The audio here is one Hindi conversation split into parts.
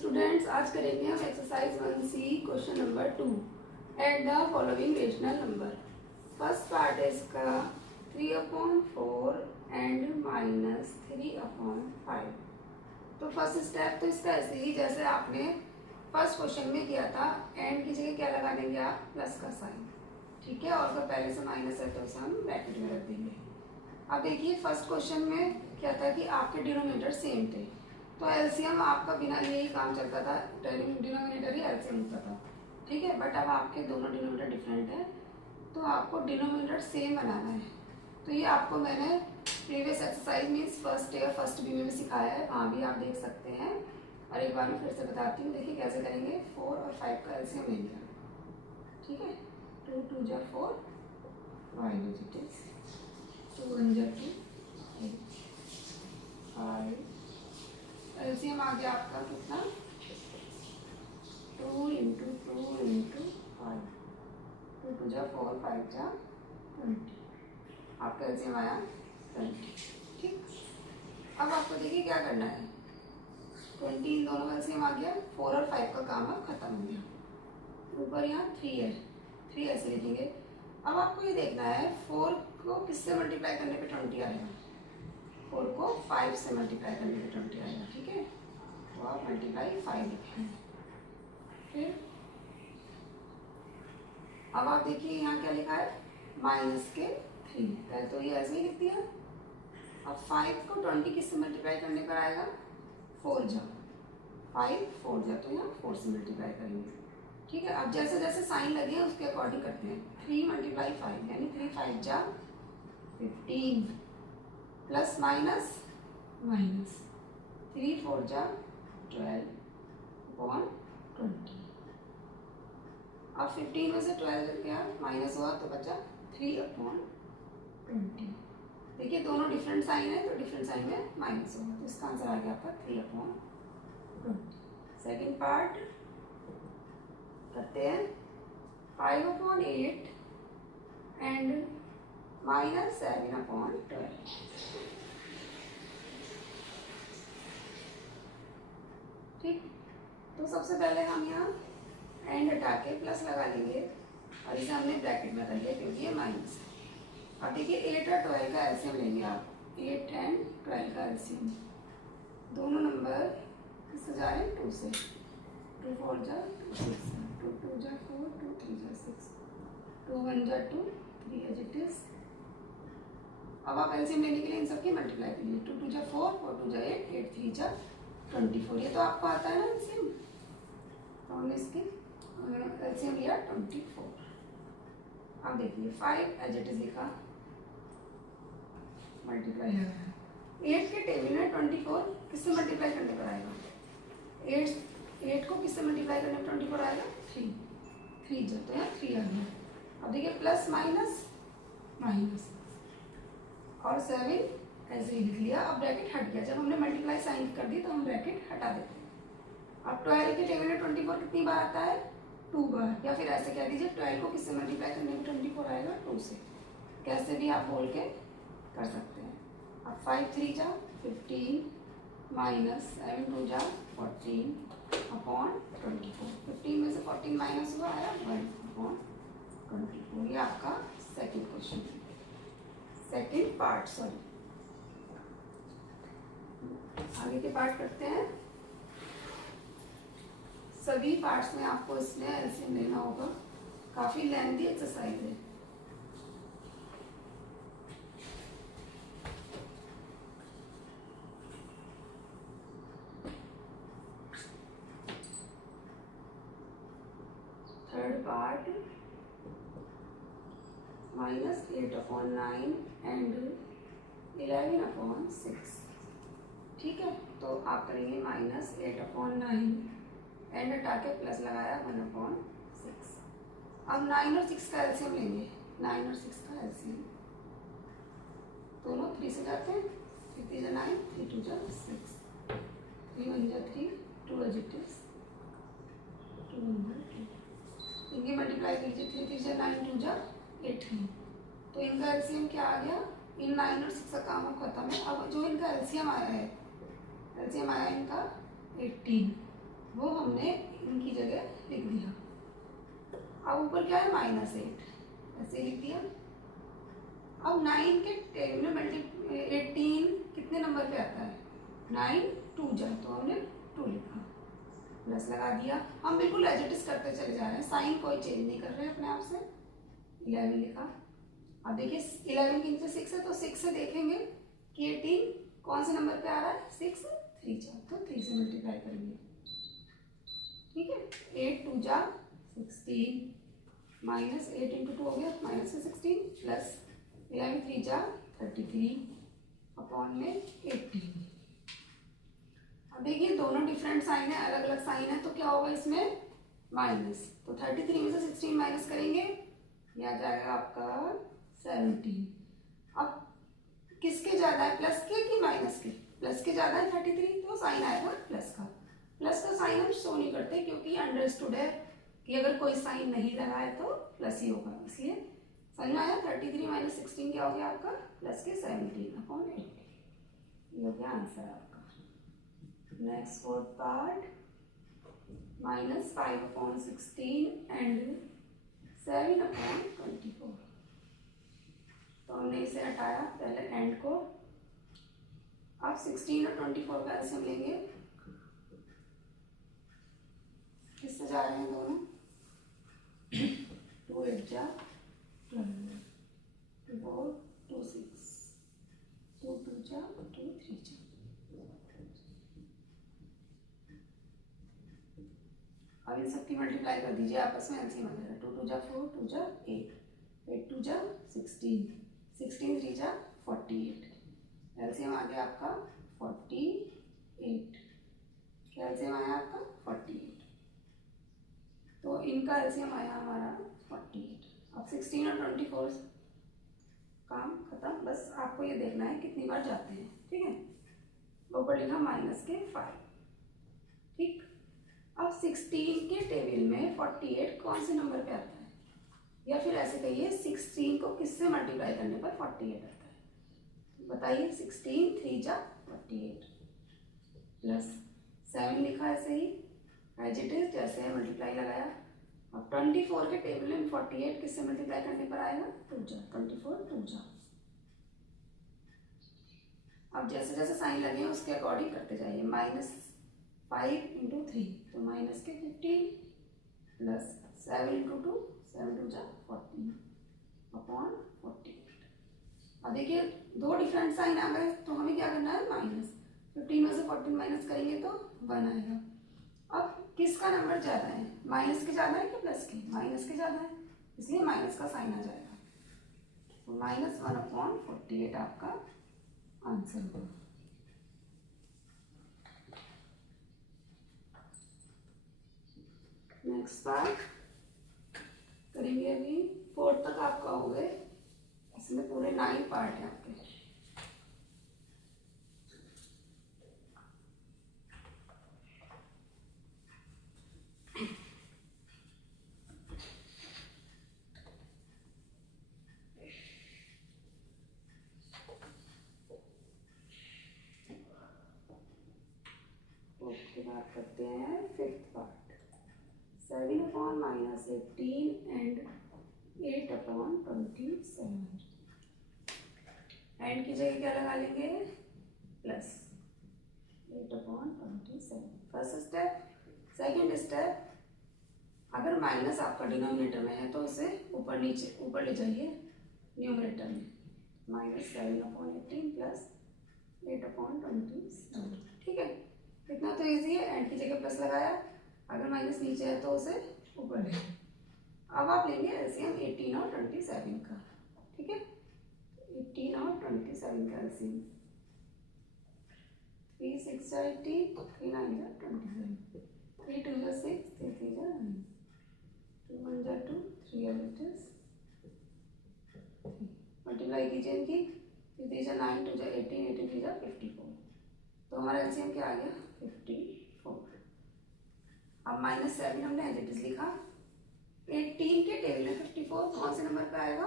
स्टूडेंट्स, आज करेंगे हम exercise 1C question number 2। At the following rational number. First part है इसका 3/4 एंड -3/5। तो फर्स्ट स्टेप तो इसका ऐसे ही जैसे आपने फर्स्ट क्वेश्चन में किया था, एंड की जगह क्या लगा देंगे आप, प्लस का साइन। ठीक है, और अगर पहले से माइनस है तो उसे हम ब्रैकेट में रख देंगे। अब देखिए फर्स्ट क्वेश्चन में क्या था कि आपके डिनोमिनेटर सेम थे, तो एलसीएम आपका बिना यही काम चलता था, डिनोमिनेटर ही एलसीएम होता था। ठीक है, बट अब आपके दोनों डिनोमिनेटर डिफरेंट है, तो आपको डिनोमिनेटर सेम बनाना है। तो ये आपको मैंने previous exercise means first A और फर्स्ट बी में भी सिखाया है, वहाँ भी आप देख सकते हैं। और एक बार मैं फिर से बताती हूँ, देखिए कैसे करेंगे। 4 और 5 का एलसीएम लेंगे। ठीक है, 2 2 जा 4, 5 इट इज 2 1 जा 2, 5। एलसीएम आ गया आपका कितना, 2 × 2 × 5, 2 2 जा 4, 5 जा 20। आपका एलसीएम आया 20। ठीक, अब आपको देखिए क्या करना है। 20 इन दोनों एलसीएम आ गया, 4 और 5 का काम अब खत्म हो गया। ऊपर यहाँ 3 है, 3 ऐसे लिखेंगे। अब आपको ये देखना है 4 को किससे मल्टीप्लाई करने पे 20 आएगा। 4 को 5 से मल्टीप्लाई करने पे 20 आएगा। ठीक है, तो आप मल्टीप्लाई 5 लिखेंगे। फिर अब आप देखिए यहाँ क्या लिखा है, -3। पहले तो ये ऐसे ही लिख दिया। अब 5 को 20 किससे मल्टीप्लाई करने पर आएगा, 4 जा 5, 4 जा, तो यहाँ 4 से मल्टीप्लाई करेंगे। ठीक है, अब जैसे जैसे साइन लगे हैं उसके अकॉर्डिंग करते हैं। 3 × 5 यानी 3 5 जा 15, प्लस माइनस माइनस 3 4 जा 12/20। अब 15 में से 12 गया माइनस हुआ तो बचा 3/20। देखिए दोनों डिफरेंट साइन है, तो डिफरेंट साइन में माइनस होगा, तो इसका आंसर आ गया आपका 3/20। सेकेंड पार्ट करते हैं। 5/8 एंड -7/12। ठीक, तो सबसे पहले हम यहाँ एंड हटा के प्लस लगा लेंगे, और इसे हमने ब्रैकेट में कर लिया क्योंकि ये माइनस है। अब देखिए 8 और 12 का एलसीएम लेंगे आप। 8 एंड 12 का एलसीएम, दोनों नंबर किससे जा रहे हैं, 2 से। 2 4 जा 2 6, 2 2 जा 4, 2 3 जा 6, 2 1 जा 2, 3 एज इट इज। अब आप एलसीएम लेने के लिए इन सबकी मल्टीप्लाई करिए। 2 2 जा 4, 4 2 जा 8, 8 3 जा 24। ये तो आपको आता है ना एलसीएम, तो हमने इसकी एलसीएम लिया 24। अब देखिए 5 एज इट इज लिखा, मल्टीप्लाई है 8 के टेबल में 24 किससे मल्टीप्लाई करने पर आएगा, 8 को किससे मल्टीप्लाई करने पर 24 आएगा, 3 जब, तो यहाँ 3 आ गया। अब देखिए प्लस माइनस माइनस और 7 ऐसे ही लिख लिया। अब ब्रैकेट हट गया, जब हमने मल्टीप्लाई साइन कर दी तो हम ब्रैकेट हटा देते हैं। अब 12 के टेबल में 24 कितनी बार आता है, 2 बार, या फिर ऐसे कह दीजिए 12 को किससे मल्टीप्लाई करने में 24 आएगा, 2 से। कैसे भी आप बोल के कर सकते हैं। अब 5 3 जा 15, -7 2 जा 14/24। 15 में से 14 माइनस हुआ आया 1/24। ये आपका second question, second part. Sorry, आगे के पार्ट करते हैं। सभी पार्ट्स में आपको इसमें एलसीएम लेना होगा, काफी लेंथी एक्सरसाइज है। Third part -8/9 and 11/6। ठीक है, तो आप करेंगे -8/9 एंड हटा के प्लस लगाया 1/6। अब 9 और 6 का एलसीएम लेंगे। 9 और 6 का एलसीएम, दोनों 3 से जाते हैं। 3 3 जा 9, 3 2 जा 6, 3 1 जा 3, 2 एज इट इज 2 1 जा 2। इनकी मल्टीप्लाई कीजिए। 3 3 जा 9, 2 जा 18, तो इनका एलसीएम क्या आ गया। इन 9 और 6 का काम अब खत्म है। अब जो इनका एलसीएम आया है, एलसीएम आया इनका 18। वो हमने इनकी जगह लिख दिया। अब ऊपर क्या है -8, ऐसे लिख दिया। अब 9 के टेबल में 18 कितने नंबर पे आता है? 9 2 जा, तो हमने 2 लिखा, प्लस लगा दिया। हम बिल्कुल एज इट इज करते चले जा रहे हैं, साइन कोई चेंज नहीं कर रहे हैं अपने आप से। 11 लिखा। अब देखिए 11 के नीचे 6 है, तो 6 से देखेंगे कि 18 कौन से नंबर पे आ रहा है? 6 3 जा, तो 3 से मल्टीप्लाई करेंगे। ठीक है, 8 2 जा 16, -8 × 2 हो गया -16, प्लस 11 3 जा 33 अपॉन में 18। अब देखिए दोनों डिफरेंट साइन है, अलग अलग साइन है, तो क्या होगा इसमें? माइनस। तो 33 में से 16 माइनस करेंगे, ये आ जाएगा आपका 17। अब किसके ज्यादा है, प्लस के कि माइनस के? प्लस के ज्यादा है 33, तो साइन आएगा प्लस का। प्लस का साइन हम शो नहीं करते क्योंकि अंडरस्टूड है कि अगर कोई साइन नहीं लगा है तो प्लस ही होगा, इसलिए समझ में आया। 33 - 16 क्या हो गया आपका? प्लस के 17 अपॉन 8। ये हो गया आंसर आपका। Next fourth part, -5 upon 16 and 7 upon 24। तो हमने इसे हटाया पहले एंड को। अब 16 और 24 का एलसीएम लेंगे। किससे जा रहे हैं दोनों? 2 8 जा 12, 2 4 2 6, 2 2 जा 2 3 जा। अब इन सबकी मल्टीप्लाई कर दीजिए आपस में, एलसीएम आ जाएगा। 2 2 जा 4, 2 जा 8, 8 2 जा 16, 16 3 जा 48। एलसीएम आ गया आपका 48। क्या एलसीएम आया आपका? 48। तो इनका एलसीएम आया हमारा 48। अब 16 और 24 काम खत्म। बस आपको ये देखना है कितनी बार जाते हैं, ठीक है। ऊपर लिखा -5, ठीक। अब 16 के टेबल में 48 कौन से नंबर पे आता है? या फिर ऐसे कहिए 16 को किससे मल्टीप्लाई करने पर 48 आता है? बताइए। 16 3 जा 48 प्लस 7 लिखा ऐसे ही एज इट इज, जैसे है मल्टीप्लाई लगाया। अब 24 के टेबल में 48 किससे मल्टीप्लाई करने पर आएगा? 2 जा, 24 2 जा। अब जैसे जैसे साइन लगे उसके अकॉर्डिंग करते जाइए। -5 × 3 तो माइनस के 15 प्लस 7 × 2 7 2 जा 14 अपॉन 48। अब देखिए दो डिफरेंट साइन आ गए, तो हमें क्या करना है? -15 में से 14 माइनस करेंगे तो 1 आएगा। अब किसका नंबर ज्यादा है? माइनस के ज्यादा है कि प्लस के? माइनस के ज्यादा है, इसलिए माइनस का साइन आ जाएगा। तो -1 अपॉन 48 आपका आंसर होगा। नेक्स्ट पार्ट करेंगे अभी। 4 तक आपका हो गए, इसमें पूरे 9 पार्ट है आपके। उसके बाद करते हैं 5th part, 7 upon -18 and 8 upon 27। And की जगह क्या लगा लेंगे? Plus 8 upon 27, first step. Second step, अगर माइनस आपका डिनोमिनेटर में है तो इसे ऊपर नीचे ऊपर ले जाइए न्यूमरेटर में। -7 अपॉन 18 प्लस 8 अपॉन 27, ठीक है। इतना तो इजी है। एंड की जगह प्लस लगाया, अगर माइनस नीचे है तो उसे ऊपर ले। अब आप लेंगे एलसीएम 18 और 27 का, ठीक है। 18 और 27 का एलसीएम 3 6 18, 3 9 27, 3 2 6, 3 3 9, 2 1 2, 3 8 मल्टीप्लाई कीजिए इनकी। 3 3 9, 2 18, 18 3 54। तो हमारा एलसीएम क्या आ गया? 54। अब -7 हमने एज इट इज लिखा। 18 के टेबल में 54 कौन से नंबर पे आएगा?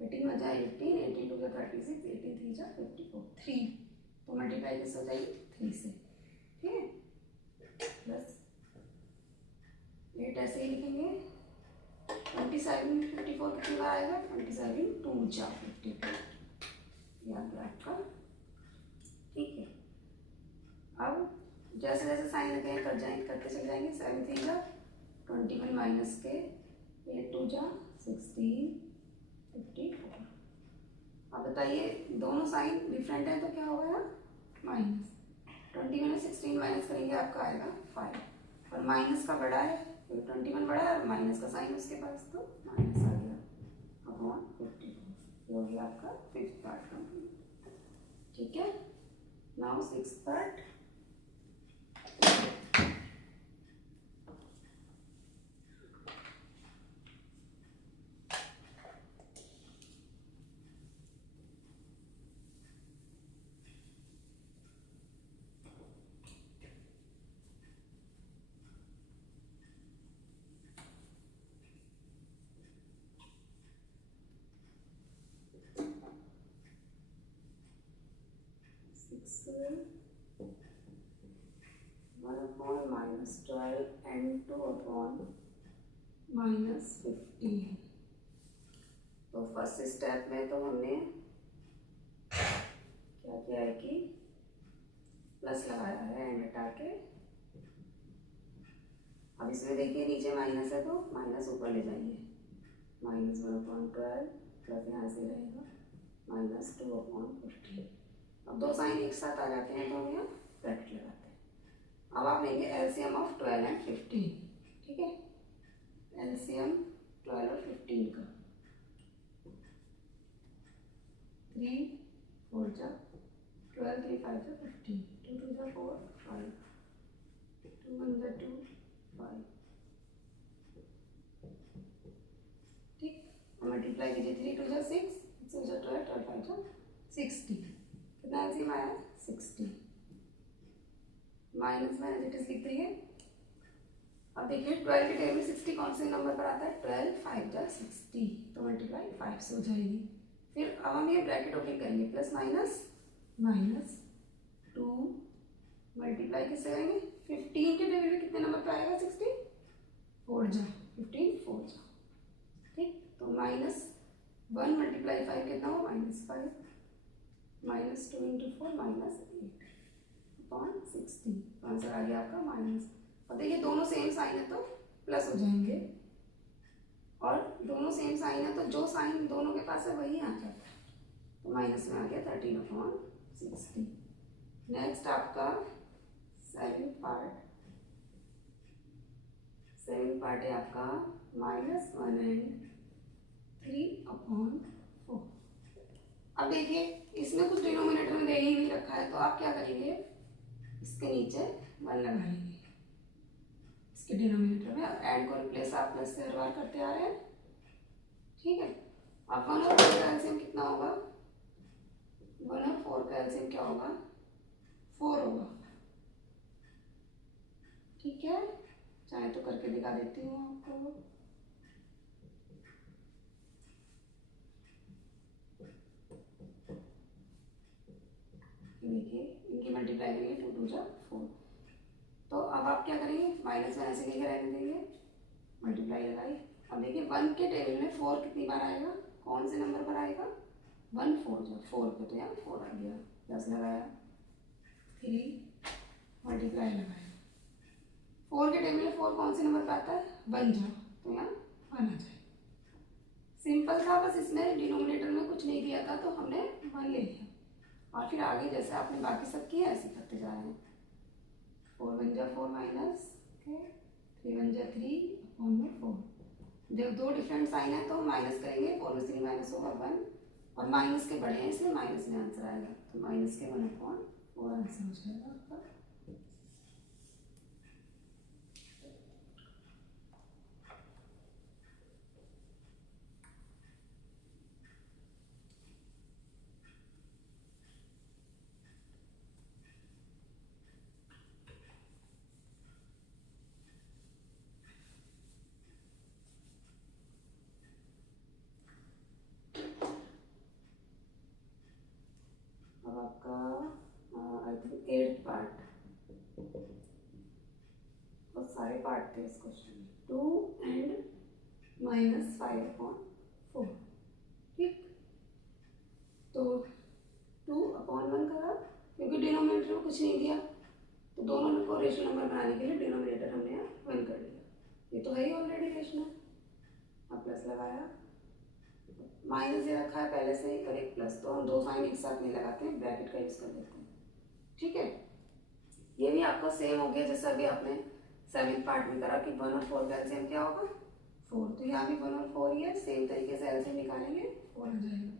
18 में जाए 18, 18 2 36, 18 3 जा 54, 3। तो मल्टीप्लाई किससे हो जाएगी? 3 से, ठीक है। प्लस 27 54 कितनी बार आएगा? 27 2 जा 54, याद है आपका। ठीक है, अब जैसे जैसे साइन लगे कर जाएंगे, करते चले जाएंगे। 7 3 जा 21 माइनस के 8 2 जा 16 54। अब बताइए दोनों साइन डिफरेंट है तो क्या होगा ना? माइनस। 21 में 16 माइनस करेंगे आपका आएगा 5, और माइनस का बड़ा है, 21 बड़ा है और माइनस का साइन उसके पास, तो माइनस आ गया अपॉन 54। ये हो गया आपका फिफ्थ पार्ट कंप्लीट। ठीक है, now sixth part. One upon minus 12 and 2 upon minus 15। तो फर्स्ट स्टेप में तो हमने क्या किया है कि प्लस लगाया है एंड हटा के। अब इसमें देखिए नीचे माइनस है तो माइनस ऊपर ले जाइए, माइनस 1/12 प्लस यहाँ से रहेगा माइनस 2/15। अब दो साइन एक साथ आ जाते हैं तो हम यहाँ ब्रैकेट लगाते हैं। अब आप लेंगे एलसीएम ऑफ 12 एंड 15। ठीक है, एलसीएम 12 और 15 का 3 4 जा 12 3 5 जा 15, 2 2 जा 4 5, 2 1 जा 2 5। ठीक, मल्टीप्लाई कीजिए, 3 2 जा 6, 6 जा 12, 12 5 जा 60। कितना एलसीएम आया? 60। माइनस में एज इट इज लिख देंगे। अब देखिए 12 के टेबल में 60 कौन से नंबर पर आता है? 12 5 जा 60, तो मल्टीप्लाई 5 से हो जाएगी। फिर अब हम ये ब्रैकेट ओपन करेंगे, प्लस माइनस माइनस 2 मल्टीप्लाई किससे करेंगे? 15 के टेबल में कितने नंबर पर आएगा? 60 4 जा 15 4 जा। ठीक, तो माइनस 1 मल्टीप्लाई 5 कितना हो? -5, माइनस 2 इंटू 4 -8 अपॉन 60। तो आंसर आ गया आपका माइनस। और देखिए दोनों सेम साइन है तो प्लस हो जाएंगे, और दोनों सेम साइन है तो जो साइन दोनों के पास है वही आ जाता है, तो माइनस में आ गया 13/60। नेक्स्ट आपका सेवन पार्ट है आपका -1 एंड 3/4। अब देखिए इसमें कुछ डिनोमिनेटर में दे ही नहीं रखा है, तो आप क्या करेंगे? इसके नीचे 1 लगाएंगे इसके डिनोमिनेटर में, एंड को रिप्लेस आप प्लस से हर बार करते आ रहे हैं। ठीक है, अब 1 और 4 का एलसीएम कितना होगा? 1 और 4 का एलसीएम क्या होगा? 4 होगा। ठीक है, चाहे तो करके दिखा देती हूँ आपको। देखिए इनकी मल्टीप्लाई करेंगे, 2 2 जा 4। तो अब आप क्या करेंगे? माइनस में ऐसे लेकर रहने देंगे, मल्टीप्लाई लगाई। अब देखिए 1 के टेबल में 4 कितनी बार आएगा? कौन से नंबर पर आएगा? 1 4 जा 4 पे, तो यहाँ 4 आ गया, प्लस लगाया 3 मल्टीप्लाई लगाया। 4 के टेबल में 4 कौन से नंबर पर आता है? 1 जा, तो यहाँ 1 आ जाए। सिंपल था, बस इसमें डिनोमिनेटर में कुछ नहीं दिया था तो हमने 1 ले लिया, और फिर आगे जैसे आपने बाकी सब किया ऐसे करते जा रहे हैं। 4 1 जा 4 माइनस, 3 1 जा 3 अपॉन में 4। जब दो डिफरेंट साइन है तो माइनस करेंगे, 4 में 3 माइनस होगा 1, और माइनस के बड़े हैं इसलिए माइनस में आंसर आएगा, तो माइनस के 1/4 आंसर हो जाएगा आपका। अब आपका आई थिंक 8th पार्ट, बहुत सारे पार्ट थे इस क्वेश्चन में। 2 and -5/4। ठीक, तो 2/1 करा, क्योंकि डिनोमिनेटर में कुछ नहीं दिया तो दोनों को रेशनल नंबर बनाने के लिए डिनोमिनेटर हमने यहाँ 1 कर लिया। ये तो है ही ऑलरेडी रेशनल। अब प्लस लगाया, माइनस दे रखा है पहले से ही और एक प्लस, तो हम दो साइन एक साथ नहीं लगाते हैं, ब्रैकेट का यूज कर लेते हैं। ठीक है, ये भी आपका सेम हो गया जैसा अभी आपने 7th पार्ट में करा कि 1 और 4 का एलसीएम क्या होगा 4, तो यहाँ भी 1 और 4 ही है, सेम तरीके से एलसीएम निकालेंगे 4 आ जाएगा।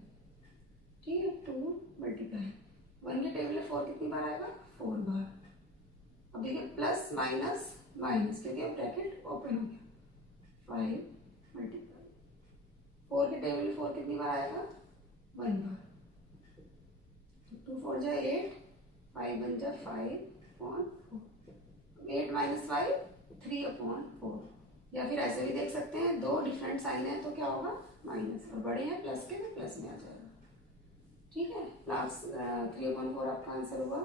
ठीक है, 2 मल्टीप्लाई 1 के टेबल में 4 कितनी बार आएगा 4 बार। अब देखिए प्लस माइनस माइनस, क्योंकि अब ब्रैकेट ओपन हो गया, 5 मल्टीप्लाई 4 के टेबल में 4 कितनी बार आएगा 1 बार, तो 2 4 जा 8, 5 1 जा 5/4, 8 - 5 3/4, या फिर ऐसे भी देख सकते हैं दो डिफरेंट साइन है तो क्या होगा माइनस, और बड़े हैं प्लस के तो प्लस में आ जाएगा। ठीक है, प्लस 3/4 आपका आंसर होगा।